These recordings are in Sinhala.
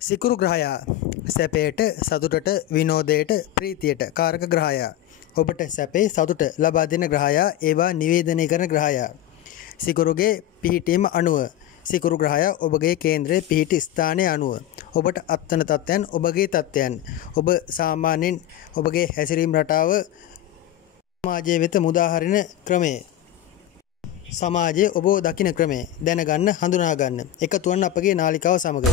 සිකුරු ග්‍රහයා සැපයට සතුටට විනෝදයට ප්‍රීතියට කාරක ග්‍රහයා. ඔබට සැපේ සතුට ලබා දෙන ග්‍රහයා ඒවා නිවේදනය කරන ග්‍රහයා. සිකුරුගේ පිහිටීම අනුව සිකුරු ග්‍රහයා ඔබගේ කේන්ද්‍රයේ පිහිටි ස්ථානයේ අනුව ඔබට අත්වන තත්ත්වයන් ඔබගේ තත්ත්වයන් ඔබ සාමාන්‍යයෙන් ඔබගේ හැසිරීම රටාව සමාජයේ වෙත මුදා හරින ක්‍රමය සමාජයේ ඔබ දකින ක්‍රමය දැනගන්න හඳුනා ගන්න එකතු වන අපගේ නාලිකාව සමග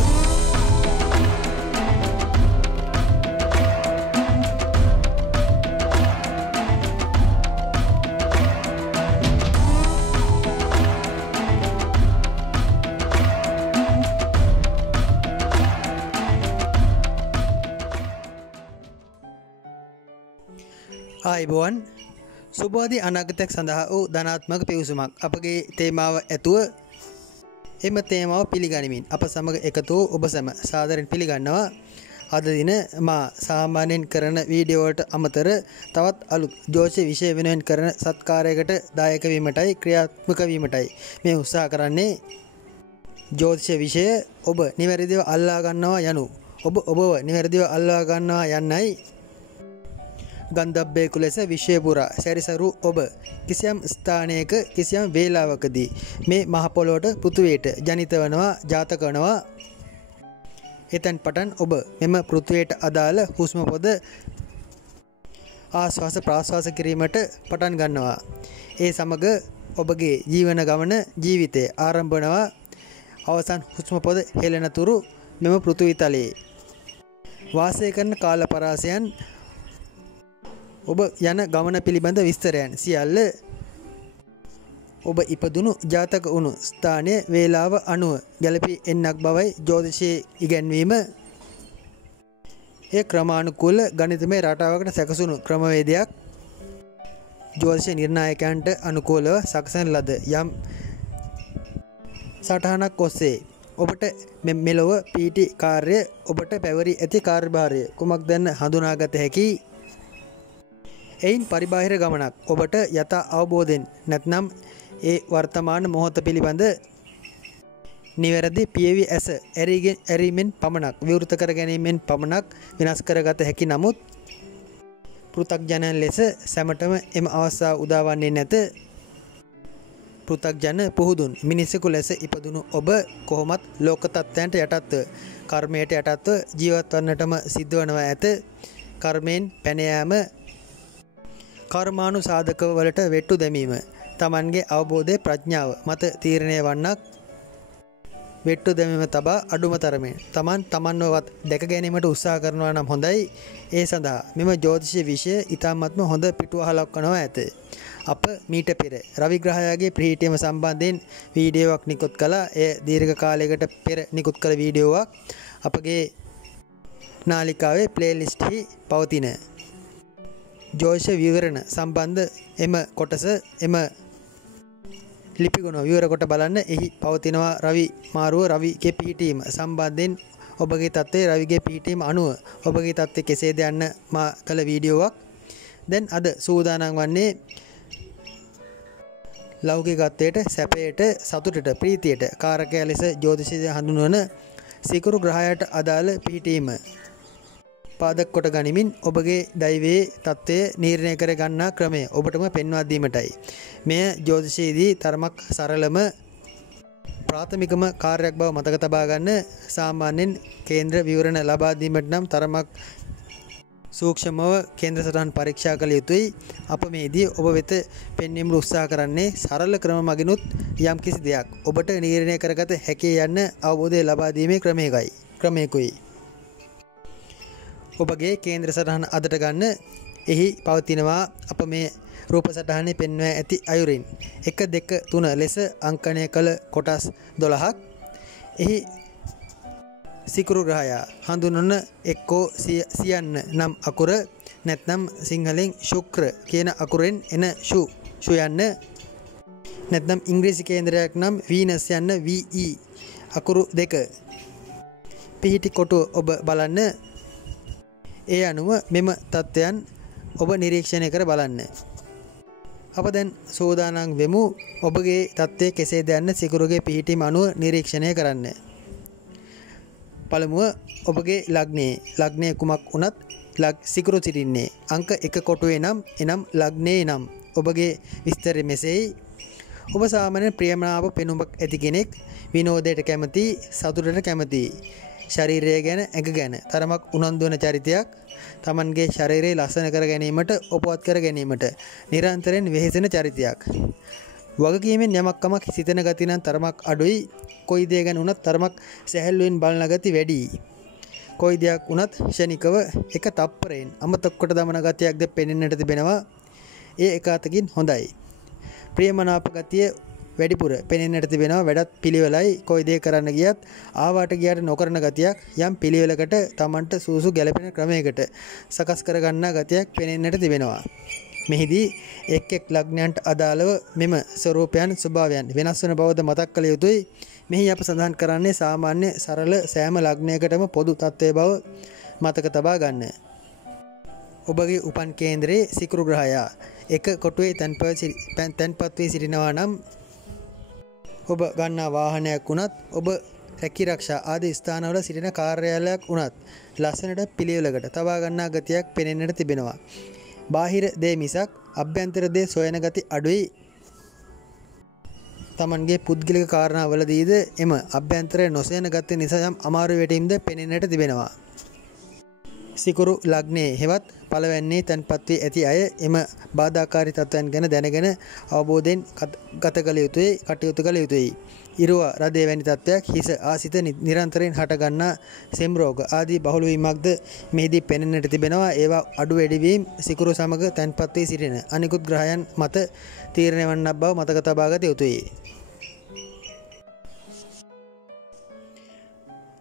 ආයිබෝන් සුබෝධි අනාගතයක් සඳහා වූ ධනාත්මක පිවිසුමක් අපගේ තේමාව ඇතුව එම තේමාව පිළිගනිමින් අප සමග එකතු ඔබ සැම සාදරයෙන් පිළිගන්නවා. අද දින මා සාමාන්‍යයෙන් කරන වීඩියෝ වලට අමතර තවත් අලුත් ජෝතිෂ විෂය වෙනුවෙන් කරන සත්කාරයකට දායක වීමටයි ක්‍රියාත්මක වීමටයි මේ උත්සාහ කරන්නේ. ජෝතිෂ විෂය ඔබ නිවැරදිව අල්ලා ගන්නවා යනු ඔබව නිවැරදිව අල්ලා ගන්නවා යන්නයි ගන්ධබ්බේකු ලෙස විශ්වය පුරා සැරිසරු ඔබ කිසියම් ස්ථානයක කිසියම් වේලාවකදී මේ මහ පොළොවට පෘථුවියට ජනිත වනවා ජාතක වනවා. එතෙන් පටන් ඔබ මෙම පෘථුවියට අදාළ හුස්ම පොද ආශ්වාස ප්‍රාශ්වාස කිරීමට පටන් ගන්නවා. ඒ සමග ඔබගේ ජීවන ගමන ජීවිතය ආරම්භ වෙනවා. අවසන් හුස්ම පොද හෙළෙන තුරු මෙම පෘථුවි තලයේ වාසය කරන කාල පරාසයන් ඔබ යන ගමන පිළිබඳ විස්තරයන් සියල්ල ඔබ ඉපදුණු ජාතක වුණු ස්ථානය වේලාව අනුව ගැලපී එන්නක් බවයි ජ්‍යොතිෂයේ ඉගැන්වීම. ඒ ක්‍රමානුකූල ගණිතමය රටාවකට සැකසුණු ක්‍රමවේදයක් ජ්‍යොතිෂ නිර්ණායකයන්ට අනුකූලව සකසන ලද යම් සටහනක් ඔස්සේ ඔබට මෙලොව පීටි කාර්ය ඔබට පැවරි ඇති කාර්යභාරය කුමක්දැන්න හඳුනාගත හැකි. එයින් පරිබාහිර ගමනක් ඔබට යථා අවබෝධයෙන් නැත්නම් ඒ වර්තමාන මොහොත පිළිබඳ නිවැරදි පියවි ඇස ඇරීමෙන් පමණක් විවෘත කර ගැනීමෙන් පමණක් විනාශ කරගත හැකි. නමුත් පෘථග්ජනයන් ලෙස සැමටම එම අවස්ථාව උදා වන්නේ නැත. පෘථග්ජන පුහුදුන් මිනිසෙකු ලෙස ඉපදුණු ඔබ කොහොමත් ලෝක තත්ත්වයන්ට යටත්ව කර්මයට යටත්ව ජීවත් වන්නටම සිද්ධ වනවා ඇත. කර්මයෙන් පැන යාම කර්මානු සාධක වලට වෙට්ටු දැමීම තමන්ගේ අවබෝධයේ ප්‍රඥාව මත තීරණය වන්නක් වෙට්ටු දැමීම තබා අඩුම තරමේ තමන්වවත් දැක ගැනීමට උත්සාහ කරනවා නම් හොඳයි. ඒ සඳහා මෙම ජ්‍යොතිෂ විෂය ඉතාමත්ම හොඳ පිටුවහලක් වනවා ඇත. අප මීට පෙර රවි ග්‍රහයාගේ පිහිටීම සම්බන්ධයෙන් වීඩියෝවක් නිකුත් කළා. එය දීර්ඝ කාලයකට පෙර නිකුත් කළ වීඩියෝවක් අපගේ නාලිකාවේ ප්ලේලිස්ට් හි පවතින ජෝතිෂ විවරණ සම්බන්ධ එම කොටස එම ලිපිගුණ විවර කොට බලන්න. එහි පවතිනවා රවි මාරුව රවිගේ පිහිටීම සම්බන්ධයෙන් ඔබගේ තත්ත්වයේ රවිගේ පිහිටීම අනුව ඔබගේ තත්ත්වය කෙසේද යන්න මා කළ වීඩියෝවක්. දැන් අද සූදානම් වන්නේ ලෞකිකත්වයට සැපයට සතුටට ප්‍රීතියට කාරකය ලෙස ජ්‍යොතිෂය හඳුන්වන සිකුරු ග්‍රහයට අදාළ පිහිටීම පාදක කොට ගනිමින් ඔබගේ දෛවයේ තත්ත්වය නිර්ණය කර ගන්නා ක්‍රමය ඔබටම පෙන්වා දීමටයි. මෙය ජ්‍යොතිෂයේදී තරමක් සරලම ප්‍රාථමිකම කාර්යයක් බව මතක තබා ගන්න. සාමාන්‍යයෙන් කේන්ද්‍ර විවරණ ලබා දීමට නම් තරමක් සූක්ෂමව කේන්ද්‍ර සටහන් පරීක්ෂා කළ යුතුයි. අප මේදී ඔබ වෙත පෙන්වීමට උත්සාහ කරන්නේ සරල ක්‍රම මගිනුත් යම් කිසි දෙයක් ඔබට නිර්ණය කරගත හැකි යන්න අවබෝධය ලබා දීමේ ක්‍රමයකුයි. ඔබගේ කේන්ද්‍ර සටහන අදට ගන්න. එහි පවතිනවා අප මේ රූප සටහනේ පෙන්වා ඇති අයුරින් 1 2 3 ලෙස අංකණය කළ කොටස් 12ක්. එහි සිකුරු ග්‍රහයා හඳුන්වන එක්කෝ සියන්න නම් අකුර නැත්නම් සිංහලෙන් ශුක්‍ර කියන අකුරෙන් එන ශු යන්න නැත්නම් ඉංග්‍රීසි කේන්ද්‍රයක් නම් වීනස් යන්න VE අකුරු 2 පිහිටි කොටුව ඔබ බලන්න. ඒ අනුව මෙම තත්ත්වයන් ඔබ නිරීක්ෂණය කර බලන්න. අප දැන් සෝදානම් වෙමු ඔබගේ තත්ත්වය කෙසේද යන්න සිකුරුගේ පිහිටීම අනුව නිරීක්ෂණය කරන්න. පළමුව ඔබගේ ලග්නය කුමක් වුණත් සිකුරු සිටින්නේ අංක 1 කොටුවේ නම් එනම් ලග්නයේ නම් ඔබගේ විස්තරය මෙසේයි. ඔබ සාමාන්‍යයෙන් ප්‍රියමනාප පෙනුමක් ඇති කෙනෙක්, විනෝදයට කැමති, සතුටට කැමති, ශරීරය ගැන ඇඟ ගැන තරමක් උනන්දු වන චරිතයක්, Tamanගේ ශරීරය ලස්සන කර ගැනීමට, ඔපවත් කර ගැනීමට නිරන්තරයෙන් වෙහෙසෙන චරිතයක්. වගකීමෙන් යමක් කමක් සිතන ගති නම් තරමක් අඩුයි. කොයි දේ ගැන වුණත් තරමක් සැහැල්ලුවෙන් බලන ගති වැඩි. කොයි දෙයක් වුණත් ක්ෂණිකව එක තප්පරයෙන් අමතක කොට දමන ගතියක්ද පෙනෙන්නට තිබෙනවා. ඒ එක අතකින් හොඳයි. ප්‍රියමනාප ගතිය වැඩිපුර පෙනෙන්නට තිබෙනවා. වැඩත් පිළිවෙලයි. කොයි දේ කරන්න ගියත් ආවාට ගියාට නොකරන ගතියක් යම් පිළිවෙලකට Tamanට සූසු ගැලපෙන ක්‍රමයකට සකස් කර ගන්නා ගතියක් පෙනෙන්නට තිබෙනවා. මෙහිදී එක් ලග්නයන්ට අදාළව මෙම ස්වરૂපයන් ස්වභාවයන් වෙනස් වන බවද මතක් කළ යුතුයි. මෙහි අප සඳහන් කරන්නේ සාමාන්‍ය සරල සෑම ලග්නයකටම පොදු තත්ත්වය බව මතක තබා ගන්න. ඔබගේ උපන් කේන්ද්‍රයේ සිකුරු ග්‍රහයා එක කොටුවේ තැන්පත් වී සිටිනවා නම් ඔබ ගන්නා වාහනයක් වුණත්, ඔබ රැකිරක්ෂා ආදී ස්ථානවල සිටින කාර්යාලයක් වුණත් ලස්සනට පිළිවෙලකට තබා ගන්නා ගතියක් පෙනෙන්නට තිබෙනවා. බාහිර දේ මිසක් අභ්‍යන්තර දේ සොයන ගති අඩුයි. Tamanගේ පුද්ගලික කාරණාවලදීද එම අභ්‍යන්තරය නොසොයන ගතිය නිසා යම් අමාරු වැටීම්ද පෙනෙන්නට තිබෙනවා. සිකුරු ලග්නයේ හෙවත් පළවැන්නේ තැන්පත් වී ඇති අය එම බාධාකාරී තත්ත්වයන් ගැන දැනගෙන අවබෝධයෙන් ගත කළ යුතුයි, කටයුතු කළ යුතුයි. ඉරුව රදේ වැනි තත්ත්වයක්, හිස ආසිත නිරන්තරයෙන් හටගන්නා සෙම් රෝග ආදී බහුල වීමක්ද මෙහිදී පෙනෙන්නට තිබෙනවා. ඒවා අඩු වැඩි වීම සිකුරු සමග තැන්පත් වී සිටින අනිකුත් ග්‍රහයන් මත තීරණය වන්නක් බව මතක තබා ගත යුතුයි.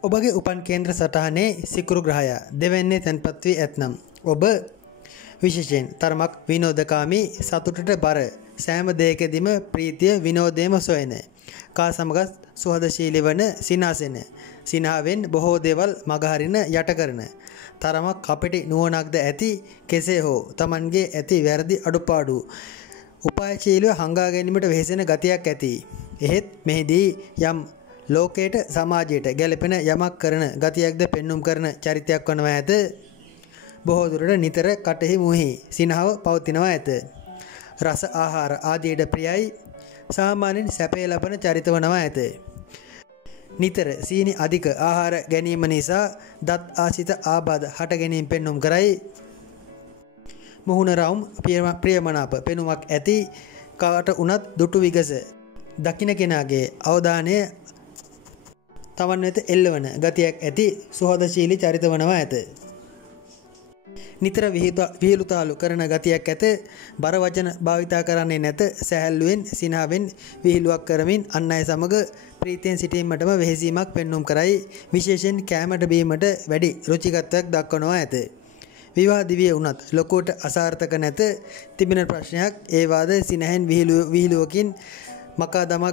ඔබගේ උපන් කේන්ද්‍ර සටහනේ සිකුරු ග්‍රහය දෙවැන්නේ තැන්පත් වී ඇතනම් ඔබ විශේෂයෙන් තරමක් විනෝදකාමී, සතුටට බර, සෑම දෙයකදීම ප්‍රීතිය විනෝදයම සොයන, කා සමගත් සුහදශීලී වන, සිනාසෙන, සිනාවෙන් බොහෝ දේවල් මගහරින යට කරන, තරමක් කපටි නුවණක්ද ඇති, කෙසේ හෝ Tamanගේ ඇති වැරදි අඩුපාඩු උපායශීලීව හංගා ගැනීමට වෙහෙසෙන ගතියක් ඇති. එහෙත් මෙහිදී යම් ලෝකයට, සමාජයට ගැලපෙන යමක් කරන ගතියක්ද පෙන්눔 කරන චරිතයක් වනවා ඇත. බොහෝ දුරට නිතර කටෙහි මුහි සිනහව පවතිනවා ඇත. රස ආහාර ආදියට ප්‍රියයි. සාමාන්‍යයෙන් සැපේ ලබන චරිත වනවා ඇත. නිතර සීනි අධික ආහාර ගැනීම නිසා දත් ආසිත ආබාධ හට ගැනීම පෙන්눔 කරයි. මුහුණ රවුම් ප්‍රියමනාප පෙනුමක් ඇති, කාට උනත් දුටු විගස දකින්න කෙනාගේ අවධානය Taman වෙත එල්ලවන ගතියක් ඇති සුහදශීලී චරිත වනවා ඇත. නිතර විහිළුතාලු කරන ගතියක් ඇත. බර වචන භාවිතා කරන්නේ නැත. සැහැල්ලුවෙන්, සිනාවෙන් විහිළුවක් කරමින් අන් අය සමග ප්‍රීතියෙන් සිටීමටම වෙහෙසීමක් පෙන්눔 කරයි. විශේෂයෙන් කෑමට බීමට වැඩි රුචිකත්වයක් දක්වනවා ඇත. විවාහ දිවිය වුණත් ලොකුවට අසාර්ථක නැත. තිබෙන ප්‍රශ්නයක් ඒ වාද සිනහෙන් විහිළුවකින් මකා දමා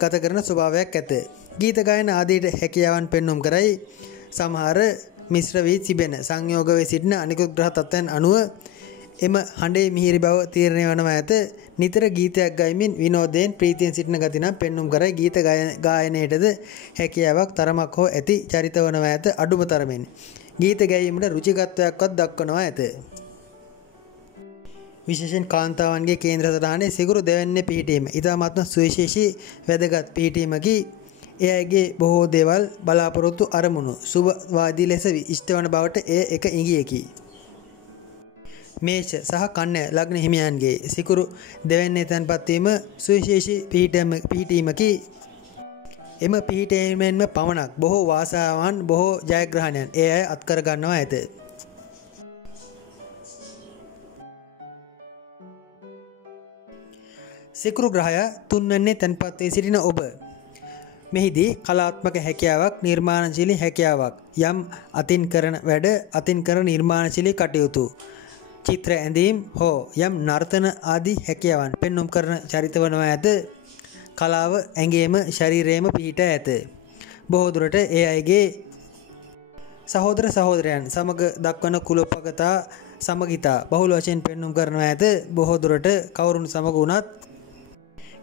ගත කරන ස්වභාවයක් ඇත. ගීත ගායන ආදීට හැකියාවන් පෙන්눔 කරයි. සමහර මිශ්‍ර වී තිබෙන සංයෝග වේ සිටින අනිකුත් ග්‍රහ තත්ත්වයන් අනුව එම හඬේ මිහිරි බව තීරණය වනවා ඇත. නිතර ගීතයක් ගයමින් විනෝදයෙන් ප්‍රීතියෙන් සිටින ගති නම් පෙන්눔 කරයි. ගීත ගායනයේද හැකියාවක් තරමක් හෝ ඇති චරිත වනවා ඇත. අඩුම තරමින් ගීත ගැයීමට රුචිකත්වයක්වත් දක්වනවා ඇත. විශේෂයෙන් කාන්තාවන්ගේ කේන්ද්‍ර සටහනේ සිකුරු දෙවැන්නේ පිහිටීම ඉතාමත්ම සුවිශේෂී වැදගත් පිහිටීමකි. ඒ අයගේ බොහෝ දේවල් බලාපොරොත්තු අරමුණු සුභවාදී ලෙස ඉෂ්ට වන බවට එය එක ඉඟියකි. මේෂ සහ කන්‍යා ලග්න හිමියන්ගේ සිකුරු දෙවැන්නේ තැන්පත් වීම සුවිශේෂී පිහිටීමකි. එම පිහිටීමෙන්ම පමණක් බොහෝ වාසනාවන්, බොහෝ ජයග්‍රහණයන් ඒ අය අත්කර ගන්නවා ඇත. සිකුරු ග්‍රහය තුන්වැන්නේ තැන්පත් වී සිටින ඔබ මෙහිදී කලාත්මක හැකියාවක්, නිර්මාණශීලී හැකියාවක්, යම් අතින් කරන වැඩ, අතින් කරන නිර්මාණශීලී කටයුතු, චිත්‍ර ඇඳීම් හෝ යම් නර්තන ආදී හැකියාවන් පෙන්눔 කරන චරිත වනවා ඇත. කලාව ඇඟේම ශරීරයේම පිහිට ඇත. බොහෝ දුරට ඒ අයගේ සහෝදර සහෝදරයන් සමග දක්වන කුලපගතා, සමගිතා බහුල වශයෙන් පෙන්눔 කරනවා ඇත. බොහෝ දුරට කවුරුන් සමග වුණත්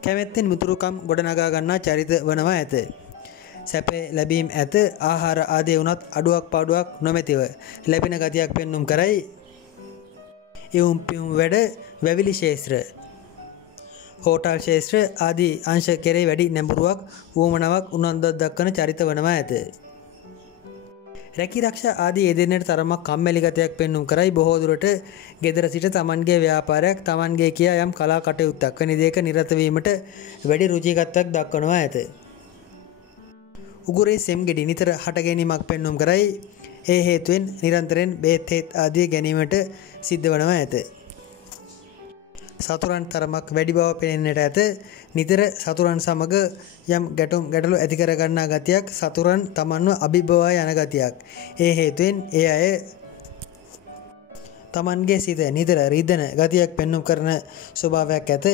කැමැත්තෙන් මිතුරුකම් ගොඩනගා ගන්නා චරිත වනවා ඇත. සැපේ ලැබීම ඇත ආහාර ආදී වුණත් අඩුවක් පාඩුවක් නොමැතිව ලැබෙන ගතියක් පෙන්눔 කරයි. එවුම් පියුම් වැඩ වැවිලි ශේත්‍ර හෝටල් ශේත්‍ර ආදී අංශ කෙරෙහි වැඩි නැඹුරුවක් වුවමනාවක් උනන්දුවක් දක්වන චරිත වනවා ඇත. රැකී රක්ෂා ආදී යෙදෙන්නට තරමක් කම්මැලි ගතියක් පෙන්눔 කරයි. බොහෝ දුරට ගෙදර සිට තමන්ගේ ව්‍යාපාරයක් තමන්ගේ කියා යම් කලා කටයුත්තක් වැනි දෙයක නිරත වීමට වැඩි රුචිකත්වයක් දක්වනවා ඇත. උගුරේ සෙම් ගෙඩි නිතර හට ගැනීමක් පෙන්눔 කරයි. ඒ හේතුවෙන් නිරන්තරයෙන් බෙහෙත් ආදී ගැනීමට සිද්ධ වනවා ඇත. සතුරන් තරමක් වැඩි බව පෙනෙන්නට ඇත. නිතර සතුරන් සමග යම් ගැටලු ඇති කර ගන්නා ගතියක් සතුරන් තමන්ව අභිභවා යන ගතියක්. ඒ හේතුවෙන් ඒ අය තමන්ගේ සිත නිතර රිදෙන ගතියක් පෙන්눔 කරන ස්වභාවයක් ඇත.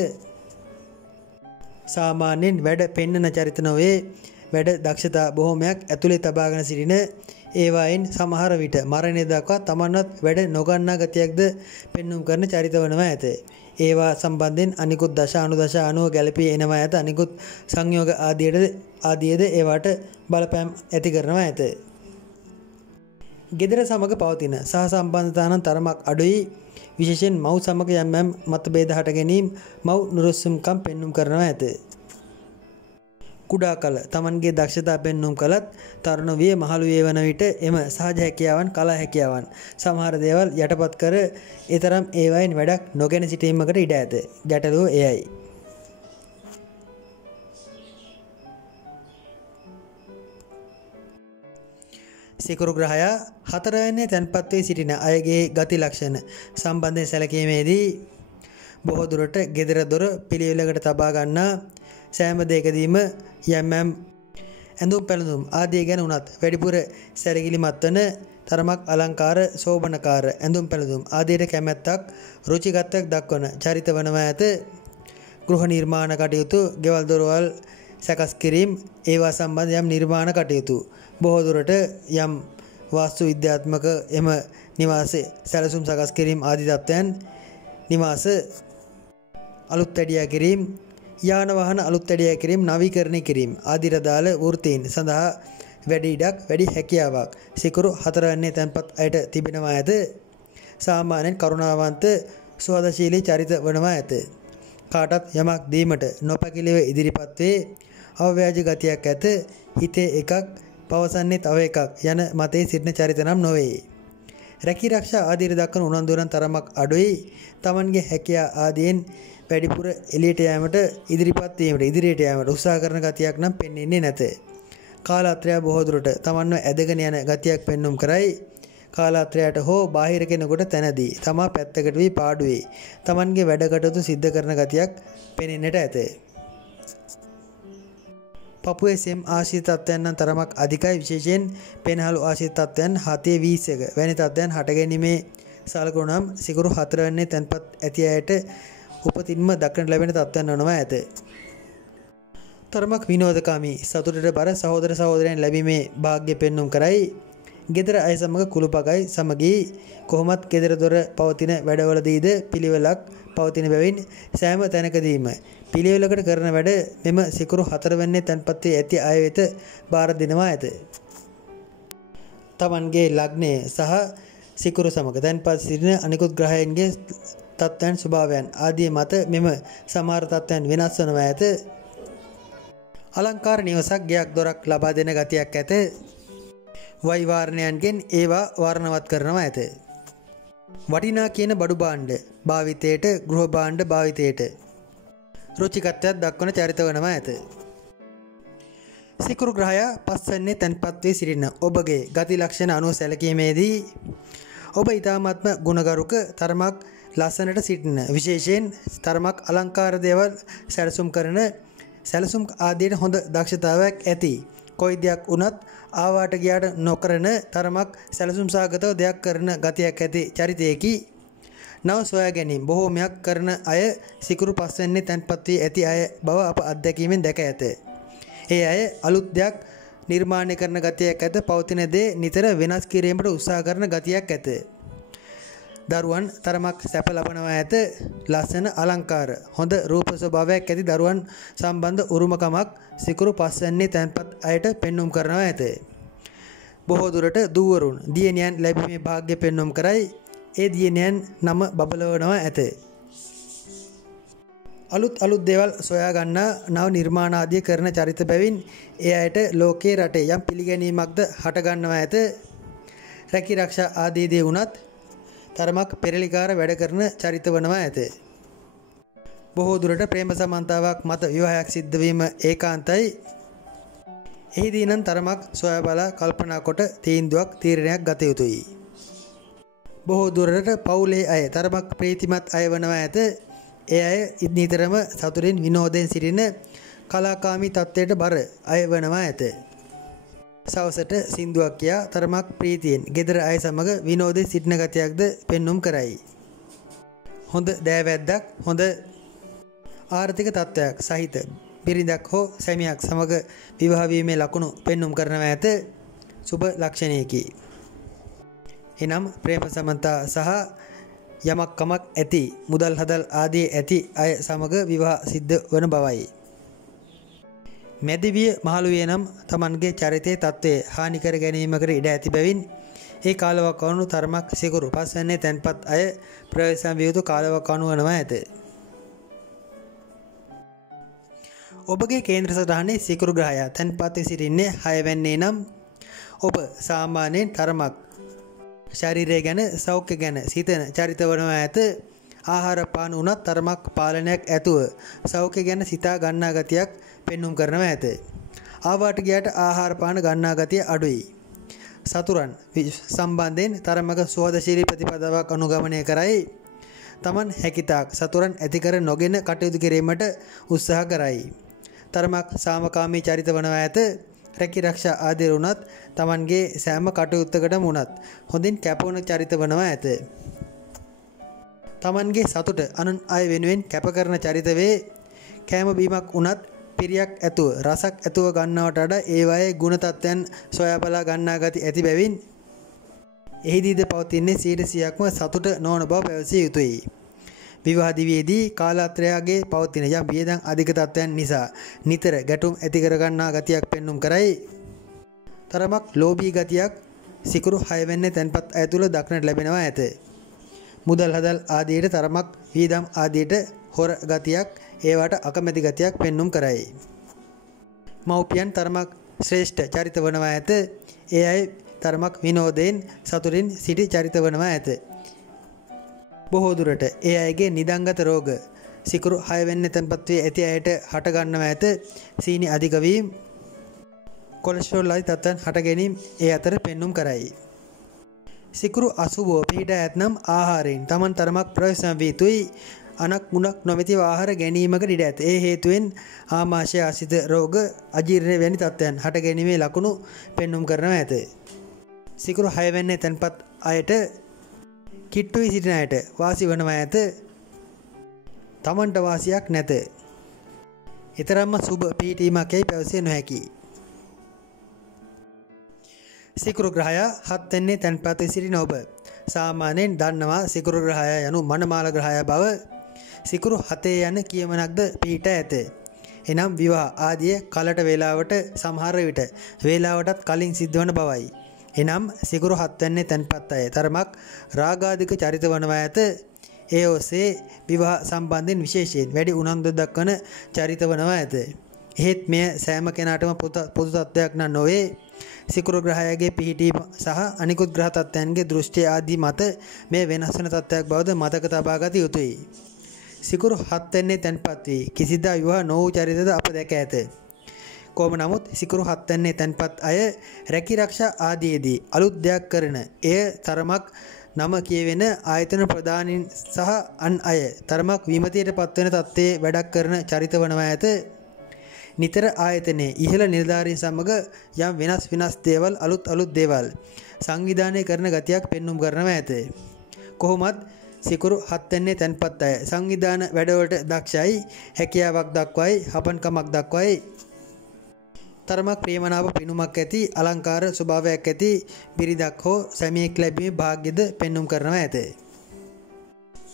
සාමාන්‍යයෙන් වැඩ පෙන්වන චරිත නොවේ. වැඩ දක්ෂතා බොහෝමයක් ඇතුලේ තබාගෙන සිටින ඒවායින් සමහර විට මරණය දක්වා තමන්වත් වැඩ නොගන්නා ගතියක්ද පෙන්눔 කරන චරිත වනවා ඇත. ඒවා සම්බන්ධයෙන් අනිකුත් දශ අනුදශ අනුව ගැළපී එනවා ඇත. අනිකුත් සංයෝග ආදියද ඒවට බලපෑම් ඇති කරනවා ඇත. ගෙදර සමග පවතින සහ සම්බන්ධතාවන තරමක් අඩුයි. විශේෂයෙන් මව් සමග යම් මතභේද හට ගැනීම මව් නුරුස්සුම්කම් පෙන්눔 කරනවා ඇත. කුඩා කල තමන්ගේ දක්ෂතා පෙන්눔 කළත් තරුණ විය මහලු වේ වන විට එම සහජ හැකියාවන් කලා හැකියාවන් සමහර දේවල් යටපත් කර ඒතරම් ඒවයින් වැඩක් නොගෙන සිටීමකට ඉඩ ඇත. ගැටලුව එයයි. සිකුරු ග්‍රහයා 4 වෙනි තැන්පත් වී සිටින අයගේ ගති ලක්ෂණ සම්බන්ධයෙන් සැලකීමේදී බොහෝ දුරට ගෙදර දොර පිළිවෙලකට තබා ගන්නා සෑම දෙයකදීම යම් ඇඳුම් පැළඳුම් ආදී ගැන උනත් වැඩිපුර සැලකිලිමත් වන තරමක් අලංකාර සෝබනකාර ඇඳුම් පැළඳුම් ආදීට කැමැත්තක් රුචිකත්වයක් දක්වන චරිත වනවා ඇත. ගෘහ නිර්මාණ කටයුතු, ගෙවල් දොරවල් සකස් කිරීම, ඒවා සම්බන්ධ යම් නිර්මාණ කටයුතු බොහෝ දුරට යම් වාස්තු විද්‍යාත්මක එම නිවාසයේ සැලසුම් සකස් කිරීම ආදී තත්ත්වයන් නිවාස අලුත් වැඩියා කිරීම යාන වාහන අලුත් වැඩියා කිරීම නවීකරණය කිරීම ආදී රදාළ වෘත්තීන් සඳහා වැඩි ඉඩක් වැඩි හැකියාවක් සිකුරු 4 වෙනි තැන්පත් අයට තිබෙනවා ඇත. සාමාන්‍යයෙන් කරුණාවන්ත සුහදශීලී චරිත වනවා ඇත. කාටත් යමක් දීමට නොපැකිලිව ඉදිරිපත් වේ. අව්‍යාජ ගතියක් ඇත. හිතේ එකක් පවසන්නේ තව එකක් යන මතයේ සිටින චරිත නම් නොවේ. රැකී රක්ෂා ආදී දක්වන උනන්දුවන තරමක් අඩුයි. තමන්ගේ හැකියා ආදීන් වැඩිපුර එළියට යෑමට ඉදිරියට යාමට උත්සාහ කරන ගතියක් නම් පෙන්වෙන්නේ නැත. කාලාත්‍රය බොහෝ දුරට තමන්ව ඇදගෙන යන ගතියක් පෙන්눔 කරයි. කාලාත්‍රයට හෝ බාහිර කෙනෙකුට තැනදී තමා පැත්තකට වී පාඩුවේ තමන්ගේ වැඩ කටයුතු සිද්ධ කරන ගතියක් පෙනෙන්නට ඇත. පපුවේ සෙම් ආශ්‍රිත තත්ත්වයන් නම් තරමක් අධිකයි. විශේෂයෙන් පෙනහළු ආශ්‍රිත තත්ත්වයන් හතේ වීසක වැනි තත්ත්වයන් හට ගැනීමේ සලකුණු නම් සිකුරු 4 වෙනි තැන්පත් ඇති අයට උපතින්ම දක්නට ලැබෙන තත්ත්වයන් වනවා ඇත. තරමක් විනෝදකාමී සතුටට බර සහෝදර සහෝදරයන් ලැබීමේ වාග්ය පෙන්눔 කරයි. ගෙදර අය සමග කුළුපගයි සමගී කොහොමත් ගෙදර දොර පවතින වැඩවලදීද පිළිවෙලක් පවතින බැවින් සෑම තැනකදීම පිළිවෙලකට කරන වැඩ මෙම සිකුරු 4 වෙනි තැන්පත් වී ඇති අය වෙත බාර දෙනවා ඇත. තමන්ගේ ලග්නය සහ සිකුරු සමග තැන්පත් සිටින අනිකුත් ග්‍රහයන්ගේ තත්ත්වයන් ස්වභාවයන් ආදී මත මෙම සමහර තත්ත්වයන් වෙනස් වනවා ඇත. අලංකාර නිවසක් ගෙයක් දොරක් ලබා දෙන ගතියක් ඇත. වෛවාරණයන්ගෙන් ඒවා වර්ණවත් කරනවා ඇත. වටිනා කියන බඩු භාණ්ඩ භාවිතයට ගෘහ භාණ්ඩ භාවිතයට රුචිකත්වයක් දක්වන චරිත වනවා ඇත. සිකුරු ග්‍රහයා 5 වෙනි තැන්පත් වී සිටින ඔබගේ ගති ලක්ෂණ අනුව සැලකීමේදී ඔබ ඊ타මාත්ම ගුණගරුක තරමක් ලස්සනට සිටින විශේෂයෙන් තරමක් අලංකාර දේවල් සැලසුම් ආදීට හොඳ දක්ෂතාවයක් ඇති. කොයි දෙයක් වුණත් ආවාට ගියාට නොකරන තරමක් සැලසුම් සාගතව දෙයක් කරන ගතියක් ඇති චරිතයකි. නව සොයා ගැනීම බොහෝමයක් කරන අය සිකුරු 5 වෙනි තැන්පත් වී ඇති අය බව අප අත්දැකීමෙන් දැක ඇත. ඒ අය අලුත් දෙයක් නිර්මාණය කරන ගතියක් ඇත. පවතින දේ නිතර වෙනස් කිරීමට උත්සාහ කරන ගතියක් ඇත. දරුවන් තරමක් සැප ලබනවා ඇත. ලස්සන අලංකාර හොඳ රූප ස්වභාවයක් ඇති දරුවන් සම්බන්ධ උරුමකමක් සිකුරු පස්වැන්නේ තැන්පත් අයට පෙන්눔 කරනවා ඇත. බොහෝ දුරට දූවරුන් දියණියන් ලැබීමේ වාසනාව පෙන්눔 කරයි. ඒ දියණියන් නම බබලවනවා ඇත. අලුත් දේවල් සොයා ගන්නා නව නිර්මාණ ආදිය කරන චරිත බැවින් ඒ අයට ලෝකයේ රටේ යම් පිළිගැනීමක්ද හට ගන්නවා ඇත. රැකී ආරක්ෂා ආදී දේ වුණත් තරමක් පෙරලිකාර වැඩ කරන චරිත වනවා ඇත. බොහෝ දුරට ප්‍රේම සම්බන්ධතාවක් මත විවාහයක් සිද්ධ වීම ඒකාන්තයි. එහිදී නම් තරමක් සොයා බලා කල්පනා කොට තීරණයක් ගත යුතුයි. බොහෝ දුරට පවුලේ අය තරමක් ප්‍රීතිමත් අය වනවා ඇත. ඒ අය නිතරම සතුටින් විනෝදයෙන් සිටින කලාකාමී තත්ත්වයට බර අය වනවා ඇත. සවසට සින්දුවක් කියා තරමක් ප්‍රීතියෙන් ගෙදර අය සමග විනෝදයෙන් සිටින ගතියක්ද පෙන්눔 කරයි. හොඳ දෑවැද්දක් හොඳ ආර්ථික තත්ත්වයක් සහිත බිරිඳක් හෝ සැමියක් සමග විවාහ වීමේ ලකුණු පෙන්눔 කරනවා ඇත. සුබ ලක්ෂණයකි. එනම් ප්‍රේම සම්බන්ධතා සහ යමක් කමක් ඇති මුදල් හදල් ආදී ඇති අය සමග විවාහ සිද්ධ වන බවයි. මැදිවිය මහලුවේ නම් තමන්ගේ චරිතයේ තත්ත්වය හානි කර ගැනීමකට ඉඩ ඇති බැවින් ඒ කාලවකවානු තරමක් සිකුරු පස්වැන්නේ තැන්පත් අය ප්‍රවේශම් විය යුතු කාලවකවානු වනවා ඇත. ඔබගේ කේන්ද්‍ර සටහනේ සිකුරු ග්‍රහය තැන්පත් සිටින්නේ 6 වැන්නේ නම් ඔබ සාමාන්‍යයෙන් තරමක් ශරීරය ගැන සෞඛ්‍ය ගැන සිතන චරිත වනවා ඇත. ආහාර පාන උනත් තරමක් පාලනයක් ඇතුව සෞඛ්‍ය ගැන සිතා ගන්නා ගතියක් පෙන්눔 කරනවා ඇත. ආවාට ගියට ආහාර පාන ගන්නා ගතිය අඩුයි. සතුරන් සම්බන්ධයෙන් තරමක සුහදශීලී ප්‍රතිපදාවක් අනුගමනය කරයි. තමන් හැකිතාක් සතුරන් ඇති කර නොගෙන කටයුතු කිරීමට උත්සාහ කරයි. තරමක් සාමකාමී චරිත වනවා ඇත. රැකී ආරක්ෂා ආදී වුණත් තමන්ගේ සෑම කටයුත්තකටම වුණත් හොඳින් කැපවන චරිත වනවා ඇත. තමන්ගේ සතුට අනුන් අය වෙනුවෙන් කැප කරන චරිත වේ. කෑම බීමක් වුණත් පිරියක් ඇතුව රසක් ඇතුව ගන්නවට වඩා ඒවායේ ගුණ තත්ත්වයන් සොයා බලා ගන්නා ගති ඇති බැවින් එහිදීද පවතින්නේ 100%ක්ම සතුට නොවන බව පැවසිය යුතුයි. විවාහ දිවියේදී කාලාත්‍රයාගේ පවතින යම් වියදම් අධික තත්ත්වයන් නිසා නිතර ගැටුම් ඇති කර ගන්නා ගතියක් පෙන්눔 කරයි. තරමක් ලෝභී ගතියක් සිකුරු 6 වෙන්නේ තැන්පත් අය තුල දක්නට ලැබෙනවා ඇත. මුදල් හදල් ආදියට තරමක් වියදම් ආදියට හොර ගතියක් ඒවට අකමැති ගතියක් පෙන්눔 කරයි. මව්පියන් තරමක් ශ්‍රේෂ්ඨ චරිත වනවා ඇත. ඒ අය තරමක් විනෝදයෙන් සතුටින් සිටි චරිත වනවා ඇත. බොහෝ දුරට ඒ අයගේ නිදංගත රෝග සිකුරු 6 වෙන්නේ තැන්පත් වී ඇති අයට හට ගන්නවා ඇත. සීනි අධික වීම, කොලෙස්ටරෝල් ආදී තත්ත්වයන් හට ගැනීම ඒ අතර පෙන්눔 කරයි. සිකුරු අසුබෝ පිහිට ඇතනම් ආහාරයෙන් තමන් තරමක් ප්‍රවේශම් වී යුතුයි. අනක් මුණක් නොමැතිව ආහාර ගැනීමකට ඉඩ ඇත. ඒ හේතුවෙන් ආමාශය ආසිත රෝග, අජීර්ණ වැනි තත්ත්වයන් හට ගැනීමේ ලකුණු පෙන්눔 කරනවා ඇත. සිකුරු 6 වෙන්නේ තැන්පත් අයට කිට්ටු වී සිටින අයට වාසි වනවා ඇත. තමන්ට වාසියක් නැත. ඊතරම්ම සුබ පිහිටීමක් යයි පැවසිය නොහැකි. සිකුරු ග්‍රහය 7 වෙන්නේ තැන්පත් වී සිටින ඔබ සාමාන්‍යයෙන් දන්නවා සිකුරු ග්‍රහය යනු මනමාල ග්‍රහය බව. සිකුරු 7 යන කියමනක්ද පිහිට ඇත. එනම් විවාහ ආදී කලට වේලාවට සමහර විට වේලාවටත් කලින් සිද්ධ වන බවයි. එනම් සිකුරු 7 වෙන්නේ තැන්පත් අය තරමක් රාගාධික චරිත වනවා ඇත. ඒ ඔස්සේ විවාහ සම්බන්ධයෙන් විශේෂයෙන් වැඩි උනන්දු දක්වන චරිත වනවා ඇත. එහෙත් මෙය සෑම කෙනාටම පොදු තත්ත්වයක් නොවේ. සිකුරු ග්‍රහයගේ පිහිටීම සහ අනිකුත් ග්‍රහ තත්ත්වයන්ගේ දෘෂ්ටි ආදී මත මේ වෙනස් වෙන තත්ත්වයක් බවද මතක තබා ගත යුතුයි. සිකුරු 7 වෙන්නේ තැන්පත් වී කිසිදා විවාහ නොවූ චරිතද අප දැක ඇත. කොහොම නමුත් සිකුරු 7 වෙන්නේ තැන්පත් අය රැකී ආරක්ෂා ආදීදී අලුත් දෙයක් කරන එය තරමක් නම කියවෙන ආයතන ප්‍රධානීන් සහ අන් අය තරමක් විමතියට පත්වෙන තත්ත්වයේ වැඩක් කරන චරිත වනවා ඇත. නිතර ආයතනයේ ඉහළ නිලධාරීන් සමග යම් වෙනස් දේවල් අලුත් දේවල් සංවිධානය කරන ගතියක් පෙන්눔 කරනවා ඇත. කොහොමත් සිකුරු 7 වෙන්නේ තැන්පත් අය සංවිධාන වැඩවලට දක්ෂයි, හැකියාවක් දක්වයි, හපන්කමක් දක්වයි. තරමක් ප්‍රේමනාප පිනුමක් ඇති, අලංකාර ස්වභාවයක් ඇති බිරිඳක් හෝ සැමියෙක් ලැබීමේ වාසනාවද පෙන්눔 කරනවා ඇත.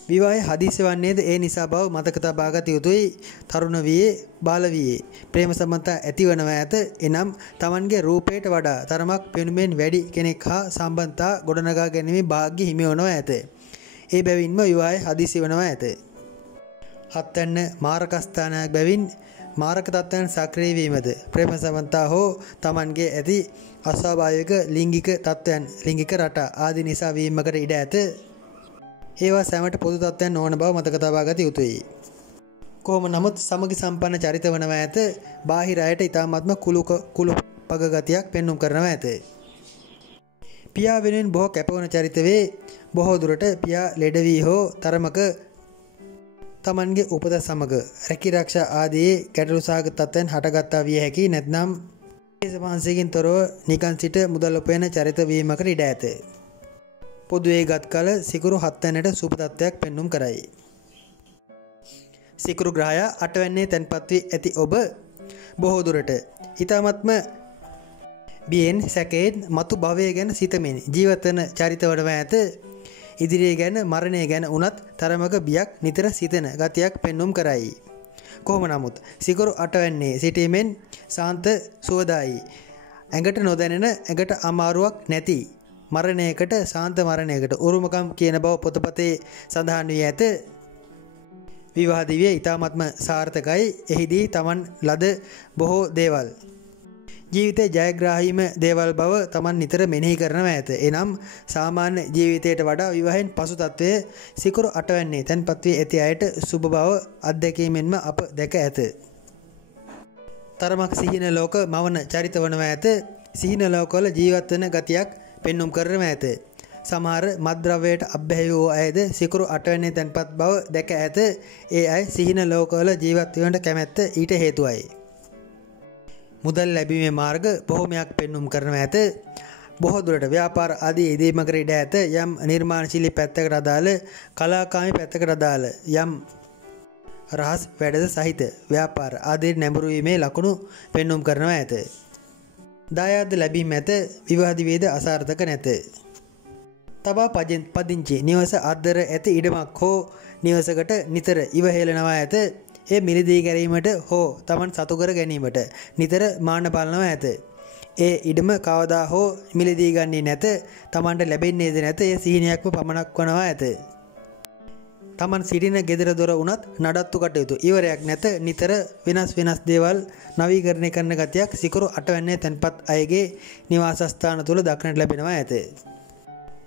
විවාහය හදිසි වන්නේද ඒ නිසා බව මතක තබා ගත යුතුයි. තරුණ වියේ බාල වියේ ප්‍රේම සම්බන්ධතා ඇතිවනවා ඇත. එනම් Tamanගේ රූපයට වඩා තරමක් පෙනුමෙන් වැඩි කෙනෙක් හා සම්බන්ධතා ගොඩනගා ගැනීමේ වාග්ය හිමි වනවා ඇත. ඒ බැවින්ම විවාහය හදිසි වනවා ඇත. හත්වැන්න මාරක ස්ථානයක් බැවින් මාරක තත්ත්වයන් සක්‍රිය වීමද ප්‍රේම සම්බන්ධතා හෝ Tamanගේ ඇති අස්වාභාවික ලිංගික තත්ත්වයන් ලිංගික රටා ආදී නිසා වීමකට ඉඩ ඇත. ඒවා සැමට පොදු තත්ත්වයන් නොවන බව මතක තබා ගත යුතුයි. කොහොම නමුත් සමගි සම්පන්න චරිත වනවා ඇත. බාහිර අයට ඉතාමත්ම කුළු පග ගතියක් පෙන්눔 කරනවා ඇත. පියා වෙනුවෙන් බොහෝ කැපවන චරිත වේ. බොහෝ දුරට පියා ලෙඩ වී හෝ තරමක Tamanගේ උපත සමග රැකී ආරක්ෂා ආදී ගැටලු සහගත තත්ත්වයන් හටගත්තා විය හැකි. නැත්නම් දේශපාලනයෙන් තොරව නිකන් සිට මුදල් උපයන චරිත වීමකට ඉඩ ඇත. පොදුවේ ගත් කල සිකුරු 7 වැන්නට සුබ තත්ත්වයක් පෙන්눔 කරයි. සිකුරු ග්‍රහයා 8 වැන්නේ තැන්පත් වී ඇති ඔබ බොහෝ දුරට ඊ타මත්ම බියෙන් සැකයෙන් මතු භවය ගැන සිතමින් ජීවත් වන චරිත වඩවා ඇත. ඉදිරිය ගැන මරණය ගැන උනත් තරමක බියක් නිතර සිතන ගතියක් පෙන්눔 කරයි. කොහොම නමුත් සිකුරු 8 වැන්නේ සිටීමෙන් සාන්ත සුවදායි ඇඟට නොදැනෙන ඇඟට අමාරුවක් නැති මරණයකට සාන්ත මරණයකට උරුමකම් කියන බව පොතපතේ සඳහන් වී ඇත. විවාහ දිවිය ඊ타මත්ම සාර්ථකයි. එහිදී Taman ලද බොහෝ දේවල් ජීවිතේ ජයග්‍රාහීම දේවල් බව Taman නිතර මෙනෙහි කරනවා ඇත. එනම් සාමාන්‍ය ජීවිතයට වඩා විවාහයෙන් පසු තත්වයේ සිකුරු 8 වැන්නේ තැන්පත් වී ඇති අයට සුබ බව අත්දැකීමෙන්ම අප දැක ඇත. තරමක් සිහින ලෝක මවන චරිත වනවා ඇත. සිහින ලෝකවල ජීවත් වන ගතියක් පෙන්눔 කරනවා ඇත. සමහර මත්ද්‍රව්‍යයට අබ්බැහි වූ අයද සිකුරු 8 වැන්නේ තැන්පත් බව දැක ඇත. ඒ අය සිහින ලෝකවල ජීවත් වීමට කැමැත්ත ඊට හේතුවයි. මුදල් ලැබීමේ මාර්ග බොහෝමයක් පෙන්눔 කරනවා ඇත. බොහෝ දුරට ව්‍යාපාර ආදී යෙදීමකට ඉඩ ඇත. යම් නිර්මාණශීලී පැත්තකට අදාළ කලාකාමී පැත්තකට අදාළ යම් රහස් වැඩද සහිත ව්‍යාපාර ආදී නැඹුරු වීමේ ලකුණු පෙන්눔 කරනවා ඇත. දායාද ලැබීම ඇත. විවාහ දිවියේද අසාර්ථක නැත. තබා පදිංචි නිවස අද්දර ඇති ඉඩමක් හෝ නිවසකට නිතර ඉවහෙලනවා ඇත. ඒ මිලදී ගැනීමට හෝ Taman සතු කර ගැනීමට නිතර මාන පාලනවා ඇත. ඒ ඉඩම කවදා හෝ මිලදී ගන්නේ නැත. Tamanට ලැබෙන්නේද නැත. ඒ සිහිනයක්ම පමණක් වනවා ඇත. Taman සිටින ගෙදර දොර උනත් නඩත්තු කටයුතු ඉවරයක් නැත. නිතර වෙනස් දේවල් නවීකරණය කරන ගතියක් සිකුරු 8 වැන්නේ තැන්පත් අයගේ නිවාස ස්ථාන තුල දක්නට ලැබෙනවා ඇත.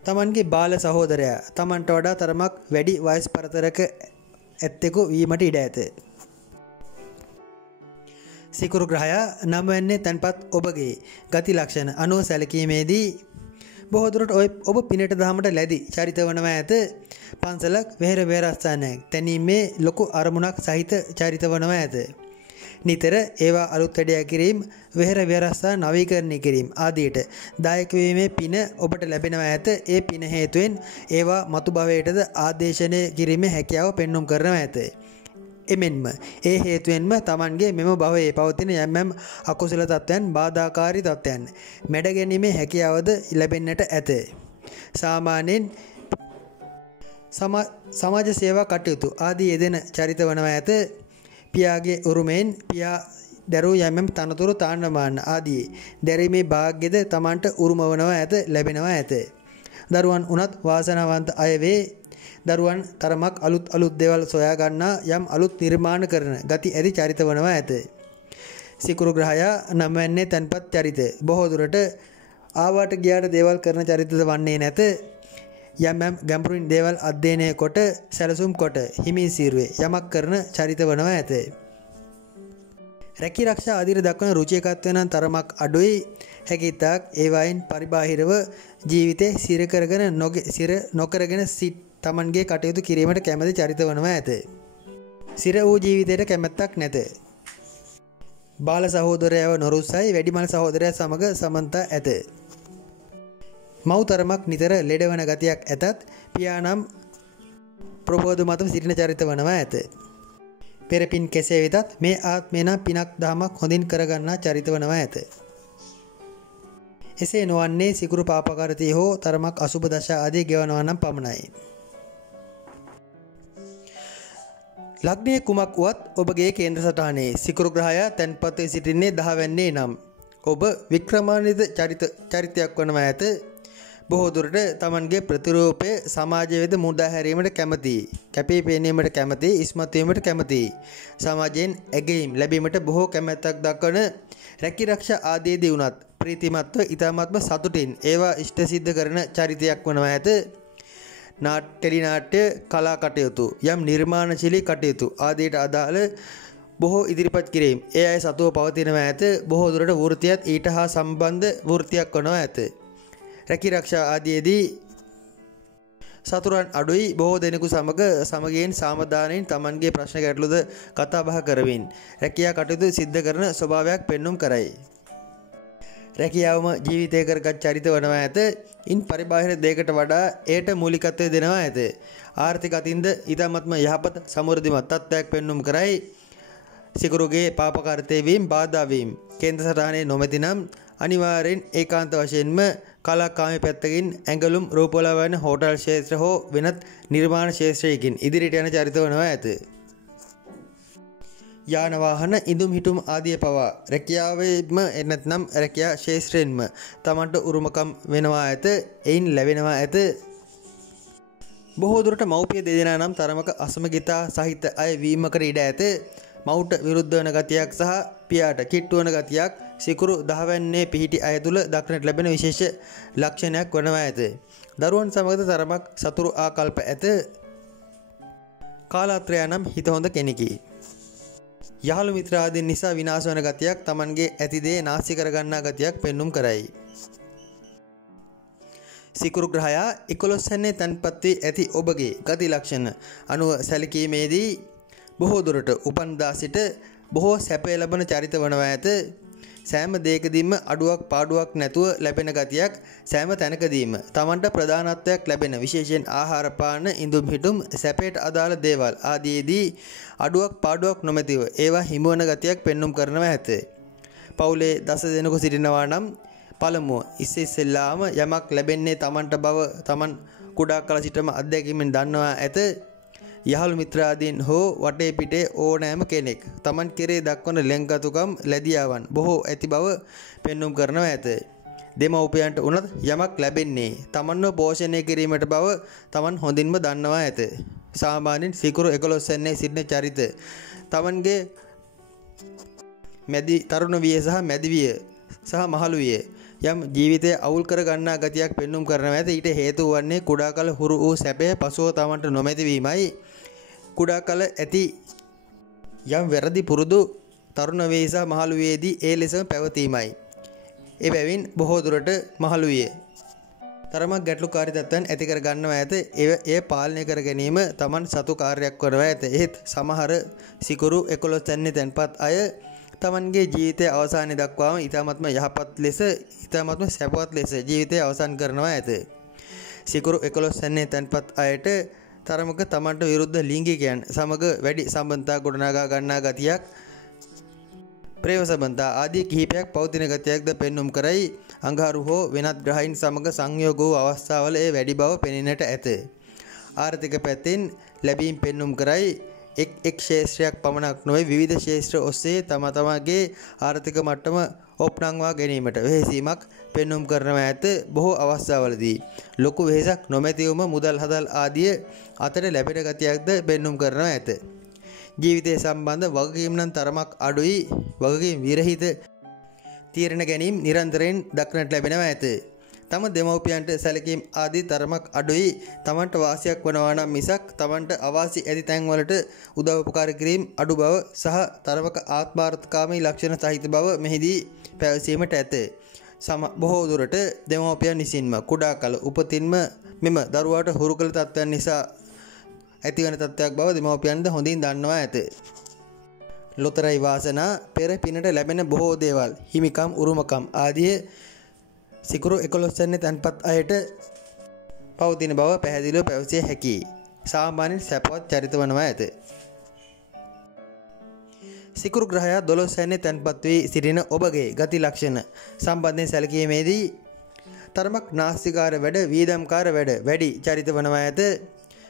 Tamanගේ බාල සහෝදරයා Tamanට වඩා තරමක් වැඩි වයස් පරතරක ඇත්තෙකු වීමට ඉඩ ඇත. සිකුරු ග්‍රහයා 9 වැන්නේ තැන්පත් ඔබගේ ගති ලක්ෂණ අනුව සැලකීමේදී බොහෝ දුරට ඔබ පිනට දහමට ලැබි චරිත වනවා ඇත. පන්සලක් වෙහෙර විහාරස්ථානයක් තැනීමේ ලොකු අරමුණක් සහිත චරිත වනවා ඇත. නිතර ඒවා අලුත් වැඩ කිරීම වෙහෙර විහාරස්ථාන නවීකරණය කිරීම ආදියට දායක වීමේ පින ඔබට ලැබෙනවා ඇත. ඒ පින හේතුවෙන් ඒවා මතු භවයටද ආදේශනය කිරීමේ හැකියාව පෙන්눔 කරනවා ඇත. එමෙන්ම ඒ හේතුවෙන්ම Tamanගේ මෙම භවයේ පවතින යම් අකුසල තත්ත්වයන් බාධාකාරී තත්ත්වයන් මැඩ ගැනීමේ හැකියාවද ලැබෙන්නට ඇත. සාමාන්‍යයෙන් සමාජ සේවා කටයුතු ආදී යෙදෙන චරිත වනවා ඇත. පියාගේ උරුමයෙන් පියා දරුවෝ යම් තනතුරු තාන්නමාන ආදී දැරීමේ වාග්යද Tamanට උරුම වනවා ඇත ලැබෙනවා ඇත. දරුවන් උනත් වාසනාවන්ත අය වේ. දරුවන් තරමක් අලුත් දේවල් සොයා ගන්නා යම් අලුත් නිර්මාණ කරන ගති ඇති චරිත වනවා ඇත. සිකුරු ග්‍රහයා 9 වැන්නේ තැන්පත් චරිත බොහෝ දුරට ආවාට ගියාට දේවල් කරන චරිතද වන්නේ නැත. යම් ගැඹුරින් දේවල් අධ්‍යයනය කොට සැලසුම් කොට හිමින් සීරුවේ යමක් කරන චරිත වනවා ඇත. රැකී ආරක්ෂා ආදිර දක්වන රුචිකත්වය නම් තරමක් අඩුයි. හැකිතාක් ඒවායින් පරිබාහිරව ජීවිතේ සිර නොකරගෙන Tamanගේ කටයුතු කිරීමට කැමැති චරිත වනවා ඇත. සිර වූ ජීවිතයට කැමැත්තක් නැත. බාල සහෝදරයව නොරුස්සයි වැඩිමල් සහෝදරයා සමග සමන්තා ඇත. මව් තරමක් නිතර ලෙඩවන ගතියක් ඇතත් පියා නම් ප්‍රබෝධ මතම සිටින චරිත වනවා ඇත. පෙරපින් කෙසේ වෙතත් මේ ආත්මේ නම් පිනක් දහමක් හොඳින් කරගන්නා චරිත වනවා ඇත. එසේ නොවන්නේ සිකුරු පාපකාරතී හෝ තරමක් අසුබ දශා ආදී ගෙවනවා නම් පමණයි. ලග්නයේ කුමක් වුවත් ඔබගේ කේන්ද්‍ර සටහනේ සිකුරු ග්‍රහය තැන්පත් වී සිටින්නේ 10 වැන්නේ නම් ඔබ වික්‍රමාන්විත චරිතයක් වනවා ඇත. බොහෝ දුරට Tamanගේ ප්‍රතිරූපය සමාජයේ වෙත මුදා හැරීමට කැමැති, කැපී පෙනීමට කැමැති, ඉස්මතු වීමට කැමැති, සමාජයෙන් ඇගීම් ලැබීමට බොහෝ කැමැත්තක් දක්වන රැකිරක්ෂා ආදීදී වුණත් ප්‍රීතිමත්ව ඊ타ත්ම සතුටින් ඒවා ඉෂ්ට සිද්ධ කරන චරිතයක් වනවා ඇත. ටෙලිනාට්‍ය කලා කටයුතු යම් නිර්මාණශීලී කටයුතු ආදීට අදාළ බොහෝ ඉදිරිපත් කිරීම ඒ අය සතුව පවතිනවා ඇත. බොහෝ දුරට වෘත්තියත් ඊට හා සම්බන්ධ වෘත්තියක් වනවා ඇත. රැකිරක්ෂා ආදීදී සතුරන් අඩුයි. බොහෝ දෙනෙකු සමග සමගියෙන් සාමදානයෙන් Tamanගේ ප්‍රශ්න ගැටලුද කතා බහ කරමින් රැකියා කටයුතු සිද්ධ කරන ස්වභාවයක් පෙන්눔 කරයි. රැකියාවම ජීවිතය කරගත් චරිත වනවා ඇත. ඉන් පරිබාහිර දෙයකට වඩා එයට මූලිකත්වය දෙනවා ඇත. ආර්ථික අතින්ද ඊටමත්ම යහපත් සමෘද්ධිමත් තත්ත්වයක් පෙන්눔 කරයි. සිකුරුගේ පාපකාරතේ වීම බාධා වීම කේන්ද්‍ර සටහනේ නොමැති නම් අනිවාර්යෙන් ඒකාන්ත වශයෙන්ම කලාකාමී පැත්තකින් ඇඟලුම් රූපවල වන හෝටල් ක්ෂේත්‍ර හෝ වෙනත් නිර්මාණ ක්ෂේත්‍රයකින් ඉදිරියට යන චරිත වනවා ඇත. යාන වාහන ඉදුම් හිටුම් ආදිය පවා රැකියාවේම නැත්නම් රැකියා ශේෂ්ත්‍රයෙන්ම Tamanට උරුමකම් වෙනවා ඇත. එයින් ලැබෙනවා ඇත. බොහෝ දුරට මව්පිය දෙදෙනා නම් තරමක අසමගිතා සහිත අය වීමකට ඉඩ ඇත. මව්ට විරුද්ධ වන ගතියක් සහ පියාට කිට්ටු වන ගතියක් සිකුරු 10 වැන්නේ පිහිටි අය තුල දක්නට ලැබෙන විශේෂ ලක්ෂණයක් වනවා ඇත. දරුවන් සමගද තරමක් සතුරු ආකල්ප ඇත. කාලාත්‍රය නම් හිත හොඳ කෙනෙකි. යහළු මිත්‍රාදීන් නිසා විනාශ වන ගතියක් Tamanගේ ඇති දේ නාස්ති කර ගන්නා ගතියක් පෙන්눔 කරයි. සිකුරු ග්‍රහයා 11 වෙනි තැන්පත් වී ඇති ඔබගේ ගති ලක්ෂණ අනුව සැලකීමේදී බොහෝ දුරට උපන්දා සිට බොහෝ සැපය ලබන චරිත වනවා ඇත. සෑම දෙයකදීම අඩුවක් පාඩුවක් නැතුව ලැබෙන ගතියක් සෑම තැනකදීම Tamanට ප්‍රධානත්වයක් ලැබෙන විශේෂයෙන් ආහාර පාන ඉඳුම් හිටුම් සැපයට අදාළ දේවල් ආදීදී අඩුවක් පාඩුවක් නොමැතිව ඒවා හිමුවන ගතියක් පෙන්눔 කරනවා ඇත. පවුලේ 10 දෙනෙකු සිටිනවා නම් පළමුව ඉස්සෙල්ලාම යමක් ලැබෙන්නේ Tamanට බව Taman කුඩා කල සිටම අත්දැකීමෙන් දන්නවා ඇත. යහළු මිත්‍රාදීන් හෝ වටේ පිටේ ඕනෑම කෙනෙක් Taman කෙරේ දක්වන ලෙන්ගතුකම් ලැබියාවන් බොහෝ ඇති බව පෙන්눔 කරනවා ඇත. දෙමව්පියන්ට උනත් යමක් ලැබෙන්නේ Tamanව පෝෂණය කිරීමට බව Taman හොඳින්ම දන්නවා ඇත. සාමාන්‍යයෙන් සිකුරු 11 වෙනි සිටින චරිත Tamanගේ මැදි තරුණ විය සහ මැදි විය සහ මහලු විය යම් ජීවිතය අවුල් කර ගන්නා ගතියක් පෙන්눔 කරනවා ඇත. ඊට හේතුව වන්නේ කුඩා කල හුරු වූ සැපය පසුව Tamanට නොමැති වීමයි. කුඩා කල ඇති යම් වැරදි පුරුදු තරුණ වේ සහ මහලු වේදී ඒ ලෙසම පැවතීමයි. එබැවින් බොහෝ දුරට මහලු විය තරමක් ගැටලුකාරී තත්ත්වයන් ඇති කර ගන්නවා ඇත. එය පාලනය කර ගැනීම Taman සතු කාර්යයක් කරනවා ඇත. ඒත් සමහර සිකුරු 11 වෙනි තැන්පත් අය Tamanගේ ජීවිතයේ අවසානය දක්වාම ඊ타ත්ම යහපත් ලෙස ඊ타ත්ම සැපවත් ලෙස ජීවිතය අවසන් කරනවා ඇත. සිකුරු 11 වෙනි තැන්පත් අයට තරමක Tamanට විරුද්ධ ලිංගිකයන් සමග වැඩි සම්බන්ධතා ගොඩනගා ගන්නා ගතියක් ප්‍රේම සම්බන්ධතා ආදී කිහිපයක් පවතින ගතියක්ද පෙන්눔 කරයි. අඟහරු හෝ වෙනත් ග්‍රහයින් සමග සංයෝග වූ අවස්ථාවල ඒ වැඩි බව පෙනෙන්නට ඇත. ආර්ථික පැත්තෙන් ලැබීම් පෙන්눔 කරයි. එක් ශේෂ්ත්‍රයක් පමණක් නොවේ විවිධ ශේෂ්ත්‍ර ඔස්සේ තමගේ ආර්ථික මට්ටම ඔප්නංවා ගැනීමට වෙහෙසීමක් පෙන්눔 කරනවා ඇත. බොහෝ අවස්ථාවලදී ලොකු වෙහෙසක් නොමැතිවම මුදල් හදල් ආදිය අතර ලැබෙන ගතියක්ද පෙන්눔 කරනවා ඇත. ජීවිතය සම්බන්ධ වගකීම් නම් තරමක් අඩුයි. වගකීම් විරහිත තීරණ ගැනීම නිරන්තරයෙන් දක්නට ලැබෙනවා ඇත. තම දෙමව්පියන්ට සැලකීම් ආදී තරමක් අඩුයි. Tamanට වාසියක් වනවා නම් මිසක් Tamanට අවාසි ඇති තැන්වලට උදව් උපකාර කිරීම අඩු බව සහ තරමක ආත්මාර්ථකාමී ලක්ෂණ සහිත බව මෙහිදී පැවසීමට ඇත. බොහෝ දුරට දෙමව්පියන් විසින්ම කුඩා කල උපතින්ම මෙම දරුවාට හුරු කළ තත්ත්වයන් නිසා ඇතිවන තත්ත්වයක් බව දෙමව්පියන්ද හොඳින් දන්නවා ඇත. ලොතරැයි වාසනා පෙර පිනට ලැබෙන බොහෝ දේවල් හිමිකම් උරුමකම් ආදී සිකුරු 11 වෙනි තැන්පත් අයට පවතින බව පැහැදිලිව පැවසිය හැකියි. සාමාන්‍යයෙන් සැපවත් චරිත වනවා ඇත. සිකුරු ග්‍රහයා 12 වෙනි තැන්පත් වී සිටින ඔබගේ ගති ලක්ෂණ සම්බන්ධයෙන් සැලකීමේදී තරමක් නාස්තිකාර වැඩ වීදම්කාර වැඩ වැඩි චරිත වනවා ඇත.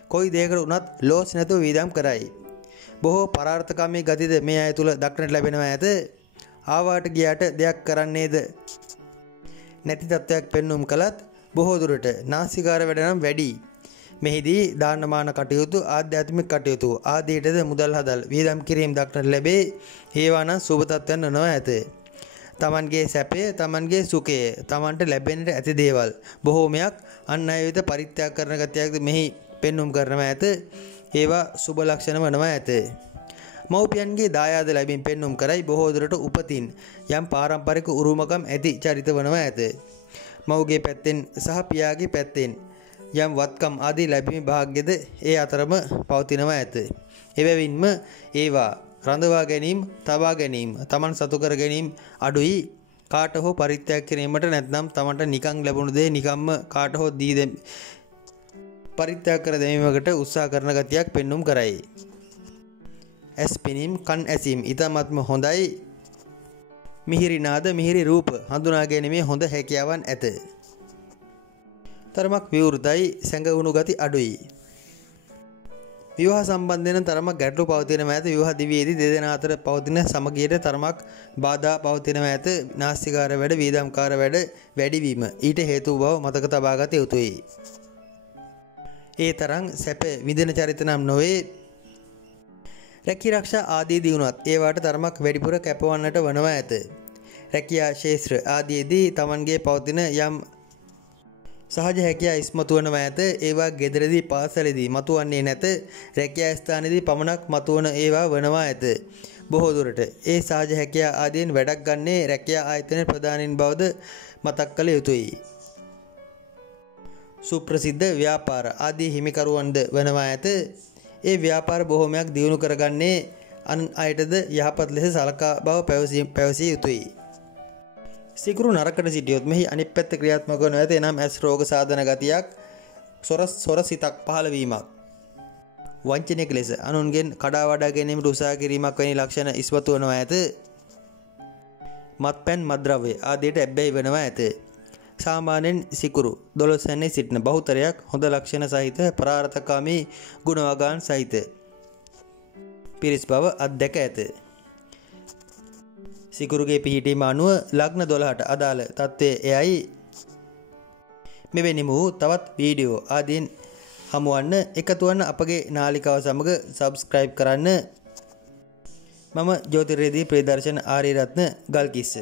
කොයි දෙයකට උනත් ලෝස් නැතුව වීදම් කරයි. බොහෝ පරාර්ථකාමී ගතිද මේ අය තුළ දක්නට ලැබෙනවා ඇත. ආවාට ගියාට දෙයක් කරන්නේද නැති තත්ත්වයක් පෙන්눔 කළත් බොහෝ දුරට නාස්තිකාර වැඩ නම් වැඩි. මෙහිදී දානමාන කටයුතු ආධ්‍යාත්මික කටයුතු ආදීටද මුදල් හදල් වියදම් කිරීම දක්නට ලැබේ. ඒවා නම් සුබ තත්ත්වයන් නොව ඇත. තමන්ගේ සැපය තමන්ගේ සුඛය තමන්ට ලැබෙන්නට ඇති දේවල් බොහෝමයක් අන් අය වෙත පරිත්‍යාග කරන ගතියක්ද මෙහි පෙන්눔 කරනවා ඇත. ඒවා සුබ ලක්ෂණ වනවා ඇත. මව්පියන්ගේ දායාද ලැබීම් පෙන්눔 කරයි බොහෝ දුරට උපතින් යම් පාරම්පරික උරුමකම් ඇති චරිත වනවා ඇත. මව්ගේ පැත්තෙන් සහ පියාගේ පැත්තෙන් යම් වත්කම් ආදී ලැබීමේ වාග්යද ඒ අතරම පවතිනවා ඇත. එබැවින්ම ඒවා රඳවා ගැනීම, තබා ගැනීම, තමන් සතු කර ගැනීම අඩුයි. කාට හෝ පරිත්‍යාග කිරීමට නැත්නම් තමන්ට නිකන් ලැබුණු දේ නිකම්ම කාට හෝ පරිත්‍යාග කර දැමීමකට උත්සාහ කරන ගතියක් පෙන්눔 කරයි. ඇස් පෙනීම, කන් ඇසීම ඊටමත්ම හොඳයි. මිහිරි නාද, මිහිරි රූප හඳුනා ගැනීමේ හොඳ හැකියාවන් ඇත. තරමක් විවෘතයි, සැඟවුණු ගති අඩුයි. විවාහ සම්බන්ධයෙන් තරමක් ගැටලු පවතිනවා ඇත. විවාහ දිවියේදී දෙදෙනා අතර පවතින සමගියට තරමක් බාධා පවතිනවා ඇත. නාස්තිකාර වැඩ, වීදම්කාර වැඩ වැඩිවීම ඊට හේතු බව මතක තබා ගත යුතුයි. ඒ තරම් සැප විඳින චරිත නම් නොවේ. රැකී ආරක්ෂා ආදී දිනුවත් ඒවාට තරමක් වැඩිපුර කැපවන්නට වනවා ඇත. රැකියා ශාස්ත්‍ර ආදීදී තමන්ගේ පවතින යම් සහජ හැකියා ඉස්මතු වනවා ඇත. ඒවා ගෙදරදී පාසලේදී මතුවන්නේ නැත. රැකියා ස්ථානයේදී පමණක් මතුවන ඒවා වනවා ඇත. බොහෝ දුරට ඒ සහජ හැකියා ආදීන් වැඩක් ගන්නේ රැකියා ආයතනයේ ප්‍රධානීන් බවද මතක් කළ යුතුයි. සුප්‍රසිද්ධ ව්‍යාපාර ආදී හිමිකරුවන්ද වනවා ඇත. ඒ ව්‍යාපාර බොහෝමයක් දියුණු කරගන්නේ අන් අයටද යහපත් ලෙස සලකා බව පැවසිය යුතුයි. සිකුරු නරකට සිටියොත් මෙහි අනිත් පැත්ත ක්‍රියාත්මක වනු ඇත. එනම් ඇස් රෝග සාධන ගතියක්, සොර සිතක් පහළ වීමක්, වංචනික ලෙස අනුන්ගෙන් කඩා වඩා ගැනීමට උත්සාහ කිරීමක් වැනි ලක්ෂණ ඉස්මතු වනවා ඇත. මත්පැන්, මත්ද්‍රව්‍ය ආදියට ඇබ්බැහි වනවා ඇත. සාමාන්‍යයෙන් සිකුරු 12 වෙනි සිටින බහුතරයක් හොඳ ලක්ෂණ සහිත පරාර්ථකාමී ගුණවගාන් සහිත පිරිස් බව අත්දැක ඇත. සිකුරුගේ පිහිටීම අනුව ලග්න 12ට අදාළ තත්ත්වය එයයි. මෙවැනි වූ තවත් වීඩියෝ ආදීන් හමුවන්න එකතු වන්න අපගේ නාලිකාව සමග සබ්ස්ක්‍රයිබ් කරන්න. මම ජ්‍යොතිර්වේදී ප්‍රියදර්ශන ආරියරත්න ගල්කිස්ස.